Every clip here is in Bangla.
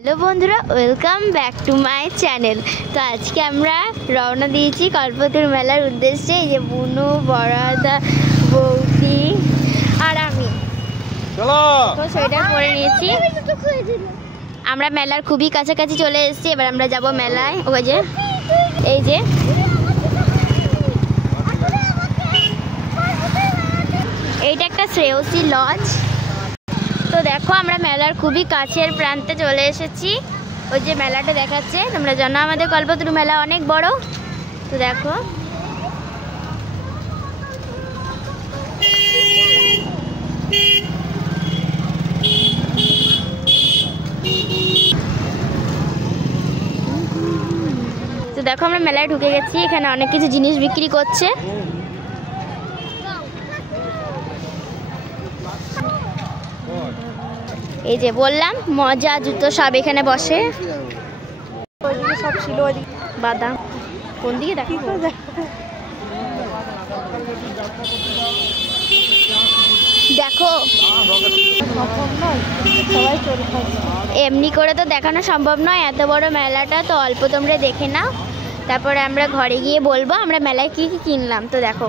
হ্যালো বন্ধুরা, welcome back to my channel. তো আজকে আমরা রওনা দিয়েছি কল্পতরু মেলার উদ্দেশ্যে। এই যে বুনু, বড়দা, বৌদি আর আমি তো সোয়েটার পরে নিয়েছি। আমরা মেলার খুবই কাছাকাছি চলে এসেছি। এবার আমরা যাব মেলায়। ওই যে এই যে এইটা একটা শ্রেয়সী লজ। তো দেখো আমরা মেলার খুবই কাছের প্রান্তে চলে এসেছি। ওই যে মেলাটা দেখাচ্ছে, তোমরা জানো আমাদের কল্পতরু মেলা অনেক বড়। তো দেখো আমরা মেলায় ঢুকে গেছি। এখানে অনেক কিছু জিনিস বিক্রি করছে। এই যে বললাম মজা জুতো সব এখানে বসে। সব ছিল বাদাম। কোন দিকে দেখো, দেখো এমনি করে তো দেখানো সম্ভব নয়, এত বড় মেলাটা। তো অল্প তোমরা দেখে নাও, তারপরে আমরা ঘরে গিয়ে বলবো আমরা মেলায় কি কি কিনলাম। তো দেখো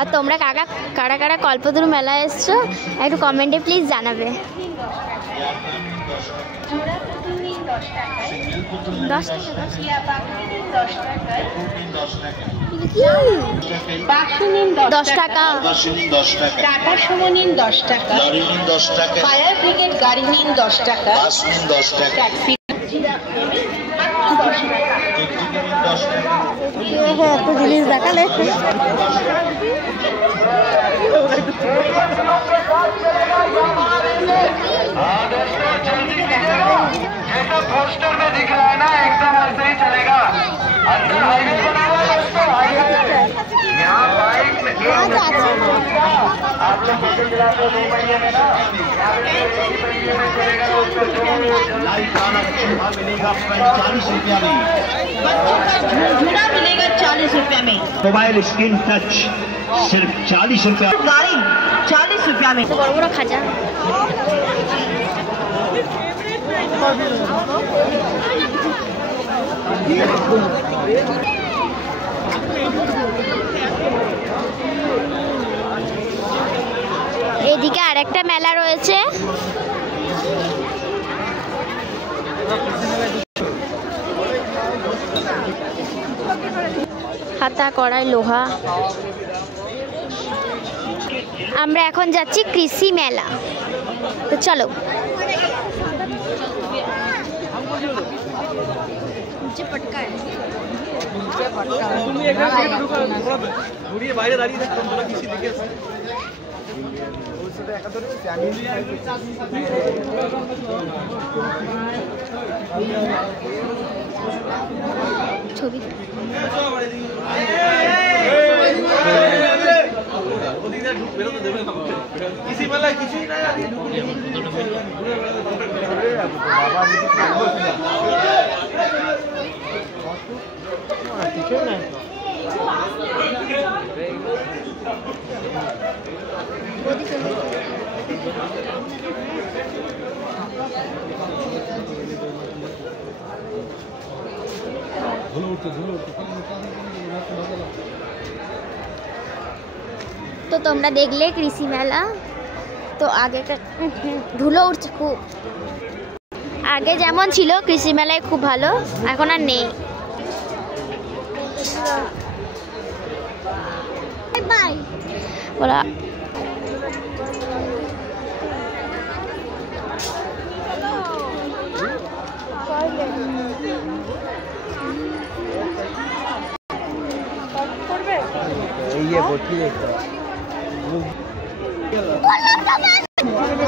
আর তোমরা কারা কারা কল্পতরু মেলায় এসছো একটু কমেন্টে প্লিজ জানাবে। 10 টাকা, টাটা সুমো নিন 10 টাকা, ফায়ার ব্রিগেড গাড়ি নিন 10 টাকা, ট্যাক্সি এত জিনিস দেখালে। पोस्टर में दिख रहा है ना, एकदम ऐसे ही चलेगा। अंदर हाईवे बना हुआ है, यहाँ बाइक में आप लोग बच्चे चलाते हो 2 पहिए में ना, पहिए में चलेगा तो उसका मिलेगा 40 रुपया में, झूला मिलेगा 40 रुपया में, मोबाइल स्क्रीन टच सिर्फ 40 रुपया, गाड़ी 40 रुपया में। বড় বড় খাজা। এদিকে আরেকটা মেলা রয়েছে। হাতা, কড়াই, লোহা। আমরা এখন যাচ্ছি কৃষি মেলা। তো চলো। ছবি তো তোমরা দেখলে কৃষি মেলা। তো আগেকার ধুলো উঠছে খুব। আগে যেমন ছিল কৃষি মেলায় খুব ভালো, এখন আর নেই। ওরা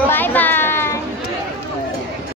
বাই বাই।